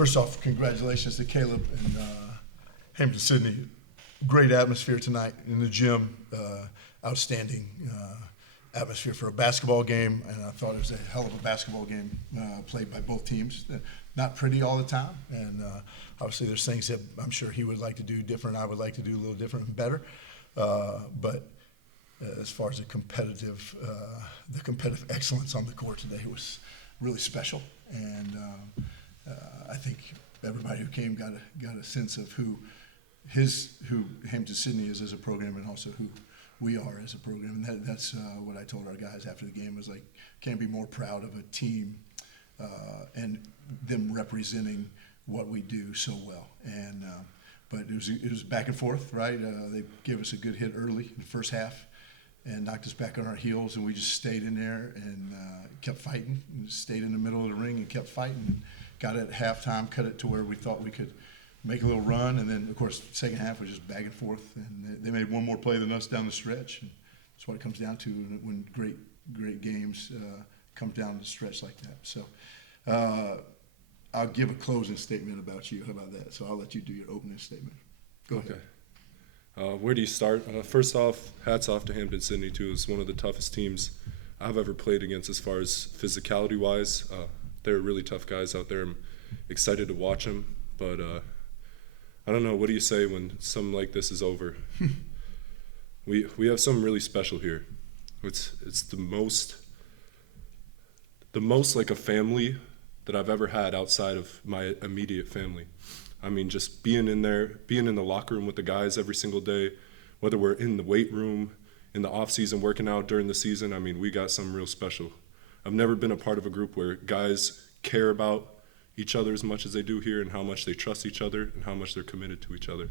First off, congratulations to Caleb and Hampden-Sydney. Great atmosphere tonight in the gym. Outstanding atmosphere for a basketball game, and I thought it was a hell of a basketball game played by both teams. Not pretty all the time, and obviously there's things that I'm sure he would like to do different. I would like to do a little different and better. But as far as the competitive excellence on the court today was really special, and I think everybody who came got a sense of who Hampden-Sydney is as a program, and also who we are as a program. And that's what I told our guys after the game was like, can't be more proud of a team and them representing what we do so well. And but it was back and forth, right? They gave us a good hit early in the first half and knocked us back on our heels, and we just stayed in there and kept fighting, and stayed in the middle of the ring and kept fighting. And got it at halftime, cut it to where we thought we could make a little run, and then, of course, second half was just back and forth, and they made one more play than us down the stretch. And that's what it comes down to when great games come down the stretch like that. So I'll give a closing statement about you. How about that? So I'll let you do your opening statement. Go ahead. Okay. Where do you start? First off, hats off to Hampden-Sydney, too. It's one of the toughest teams I've ever played against as far as physicality-wise. They're really tough guys out there. I'm excited to watch them, but I don't know. What do you say when something like this is over? We have something really special here. It's the most like a family that I've ever had outside of my immediate family. I mean, just being in there, being in the locker room with the guys every single day, whether we're in the weight room, in the off season, working out during the season. I mean, we got something real special. I've never been a part of a group where guys care about each other as much as they do here, and how much they trust each other and how much they're committed to each other.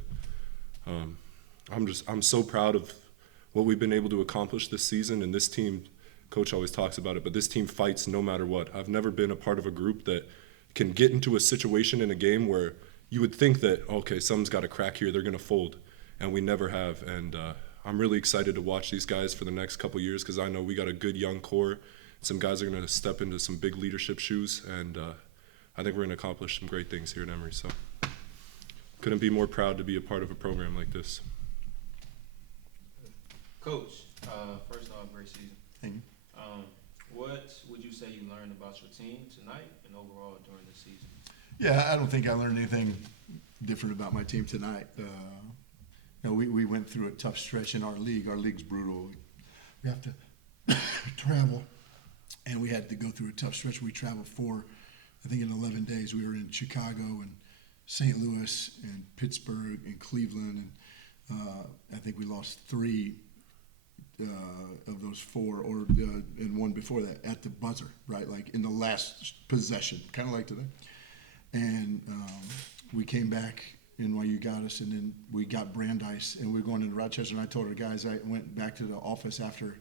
I'm so proud of what we've been able to accomplish this season, and this team, Coach always talks about it, but this team fights no matter what. I've never been a part of a group that can get into a situation in a game where you would think that, okay, something's got a crack here, they're going to fold, and we never have. And I'm really excited to watch these guys for the next couple years, because I know we got a good young core. Some guys are going to step into some big leadership shoes, and I think we're going to accomplish some great things here at Emory. So couldn't be more proud to be a part of a program like this. Coach, first off, great season. Thank you. What would you say you learned about your team tonight and overall during the season? Yeah, I don't think I learned anything different about my team tonight. We went through a tough stretch in our league. Our league's brutal. We have to travel, and we had to go through a tough stretch. We traveled I think in 11 days. We were in Chicago and St. Louis and Pittsburgh and Cleveland, and I think we lost 3 of those 4, and one before that at the buzzer, right? Like in the last possession, kind of like today. And we came back, NYU got us, and then we got Brandeis, and we were going into Rochester, and I told our guys, I went back to the office after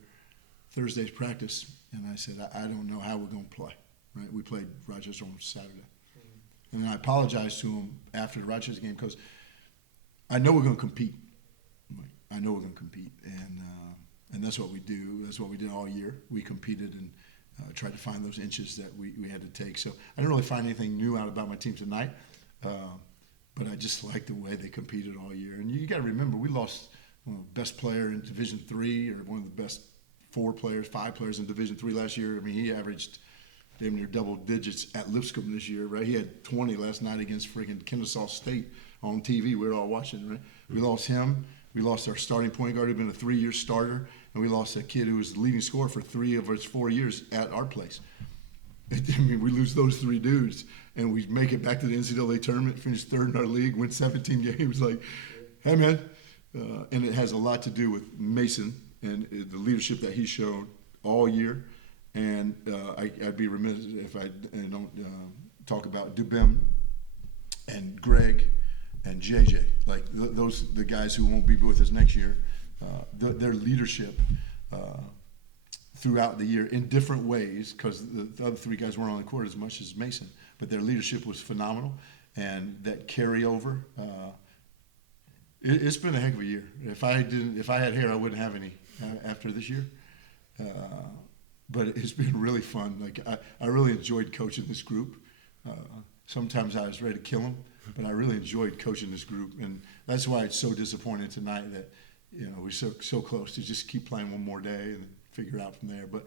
Thursday's practice, and I said, I don't know how we're going to play, right? We played Rochester on Saturday. Mm-hmm. And then I apologized to them after the Rochester game, because I know we're going to compete. I know we're going to compete, and that's what we do. That's what we did all year. We competed and tried to find those inches that we had to take. So I didn't really find anything new out about my team tonight, but I just liked the way they competed all year. And you got to remember, we lost one of the best player in Division III, or one of the best 5 players in Division III last year. I mean, he averaged damn near double digits at Lipscomb this year, right? He had 20 last night against freaking Kennesaw State on TV. We were all watching, right? We lost him. We lost our starting point guard, who'd been a 3-year starter, and we lost a kid who was the leading scorer for 3 of his 4 years at our place. I mean, we lose those 3 dudes, and we make it back to the NCAA tournament, finish 3rd in our league, win 17 games. Like, hey, man. And it has a lot to do with Mason and the leadership that he's shown all year. And I'd be remiss if I don't talk about Dubem and Greg and JJ, like those the guys who won't be with us next year. Their leadership throughout the year in different ways, because the other 3 guys weren't on the court as much as Mason, but their leadership was phenomenal, and that carryover. It's been a heck of a year. If I had hair, I wouldn't have any after this year. But it's been really fun. Like I really enjoyed coaching this group. sometimes I was ready to kill them, but I really enjoyed coaching this group, and that's why it's so disappointing tonight that we're so close to just keep playing one more day and figure out from there. But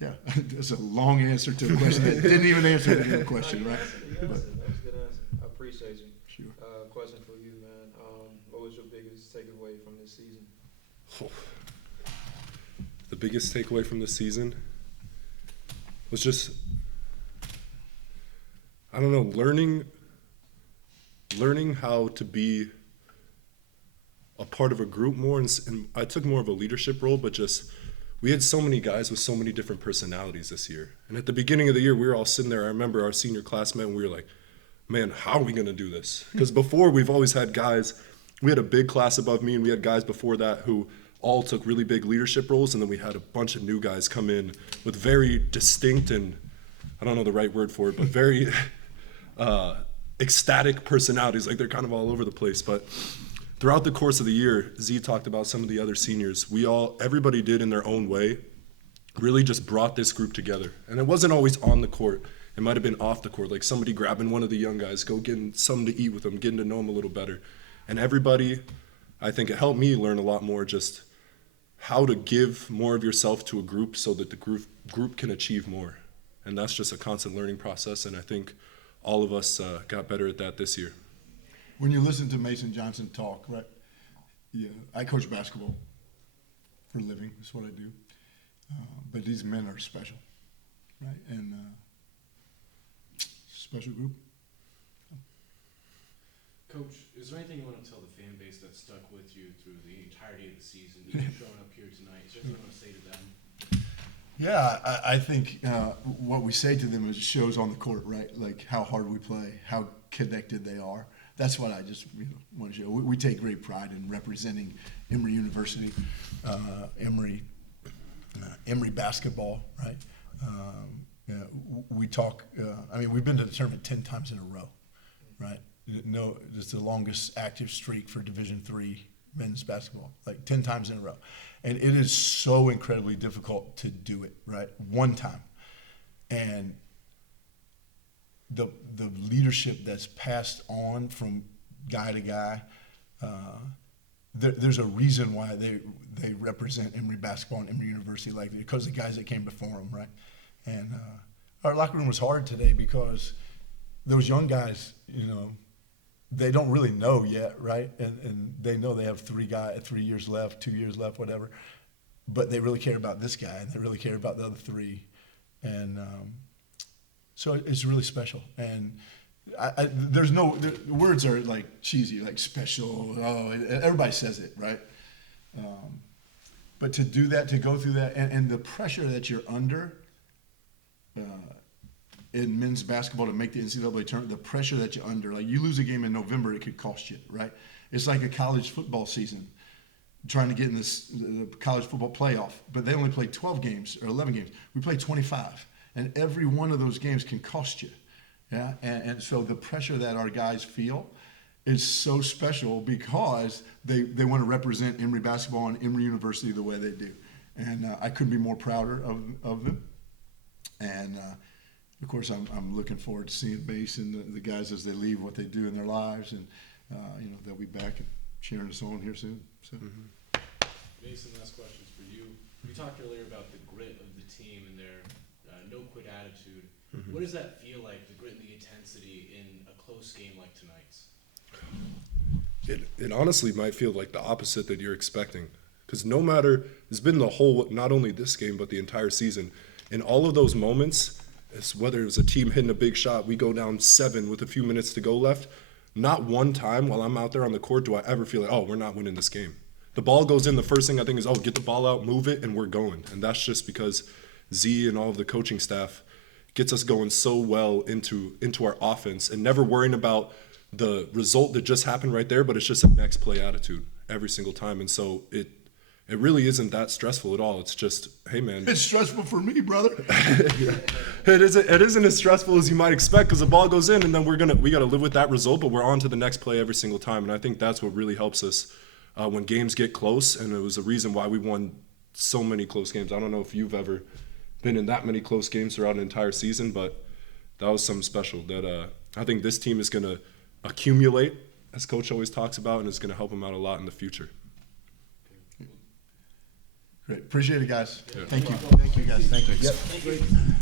yeah, that's a long answer to a question that didn't even answer the question, right? That was a good answer. I appreciate you. Sure. Question for you, man. What was your biggest takeaway from this season? The biggest takeaway from this season was just, I don't know, learning how to be a part of a group more, and I took more of a leadership role, but just, we had so many guys with so many different personalities this year. And at the beginning of the year, we were all sitting there. I remember our senior classmen, and we were like, man, how are we going to do this? Because before, we've always had guys, we had a big class above me, and we had guys before that who all took really big leadership roles, and then we had a bunch of new guys come in with very distinct and, I don't know the right word for it, but very ecstatic personalities. Like, they're kind of all over the place. But throughout the course of the year, Z talked about some of the other seniors. Everybody did in their own way, really just brought this group together. And it wasn't always on the court. It might have been off the court, like somebody grabbing one of the young guys, go getting something to eat with them, getting to know them a little better. And everybody, I think it helped me learn a lot more just how to give more of yourself to a group so that the group can achieve more. And that's just a constant learning process, and I think all of us got better at that this year. When you listen to Mason Johnson talk, right? Yeah, I coach basketball for a living. That's what I do. But these men are special, right? And special group. Coach, is there anything you want to tell the fan base that stuck with you through the entirety of the season, even showing up here tonight? Is there anything you want to say to them? Yeah, I think what we say to them is shows on the court, right? Like how hard we play, how connected they are. That's what I just want to show. We take great pride in representing Emory University, Emory basketball, right? We talk. We've been to the tournament 10 times in a row, right? No, it's the longest active streak for Division III men's basketball, like 10 times in a row. And it is so incredibly difficult to do it, right? One time. And the leadership that's passed on from guy to guy, there's a reason why they represent Emory basketball and Emory University, like because the guys that came before them, right? And our locker room was hard today because those young guys, they don't really know yet, right? And they know they have 3 years left, 2 years left, whatever. But they really care about this guy, and they really care about the other 3. And so it's really special. And the words are like cheesy, like special. Oh, everybody says it, right? But to do that, to go through that, and the pressure that you're under in men's basketball to make the NCAA tournament, the pressure that you're under, like you lose a game in November, it could cost you, right? It's like a college football season, trying to get in the college football playoff, but they only play 12 games or 11 games. We play 25, and every one of those games can cost you, yeah? And so the pressure that our guys feel is so special because they want to represent Emory basketball and Emory University the way they do. And I couldn't be more prouder of them. And of course, I'm looking forward to seeing Mace and the guys as they leave, what they do in their lives, and they'll be back and cheering us on here soon. So, Mason, last question's for you. You talked earlier about the grit of the team and their no-quit attitude. Mm-hmm. What does that feel like, the grit and the intensity in a close game like tonight's? It honestly might feel like the opposite that you're expecting, because no matter, it's been the whole, not only this game but the entire season. In all of those moments, whether it was a team hitting a big shot, we go down 7 with a few minutes to go left, not one time while I'm out there on the court do I ever feel like, oh, we're not winning this game. The ball goes in, the first thing I think is, oh, get the ball out, move it, and we're going. And that's just because Z and all of the coaching staff gets us going so well into our offense and never worrying about the result that just happened right there, but it's just a next play attitude every single time. And so it really isn't that stressful at all. It's just, hey, man. It's stressful for me, brother. Yeah. It isn't as stressful as you might expect because the ball goes in and then we got to live with that result, but we're on to the next play every single time. And I think that's what really helps us when games get close. And it was a reason why we won so many close games. I don't know if you've ever been in that many close games throughout an entire season, but that was something special that I think this team is going to accumulate, as Coach always talks about, and it's going to help them out a lot in the future. Great. Appreciate it, guys. Yeah. Thank you. Thank you, guys. Thank you. Thanks. Yep. Thank you.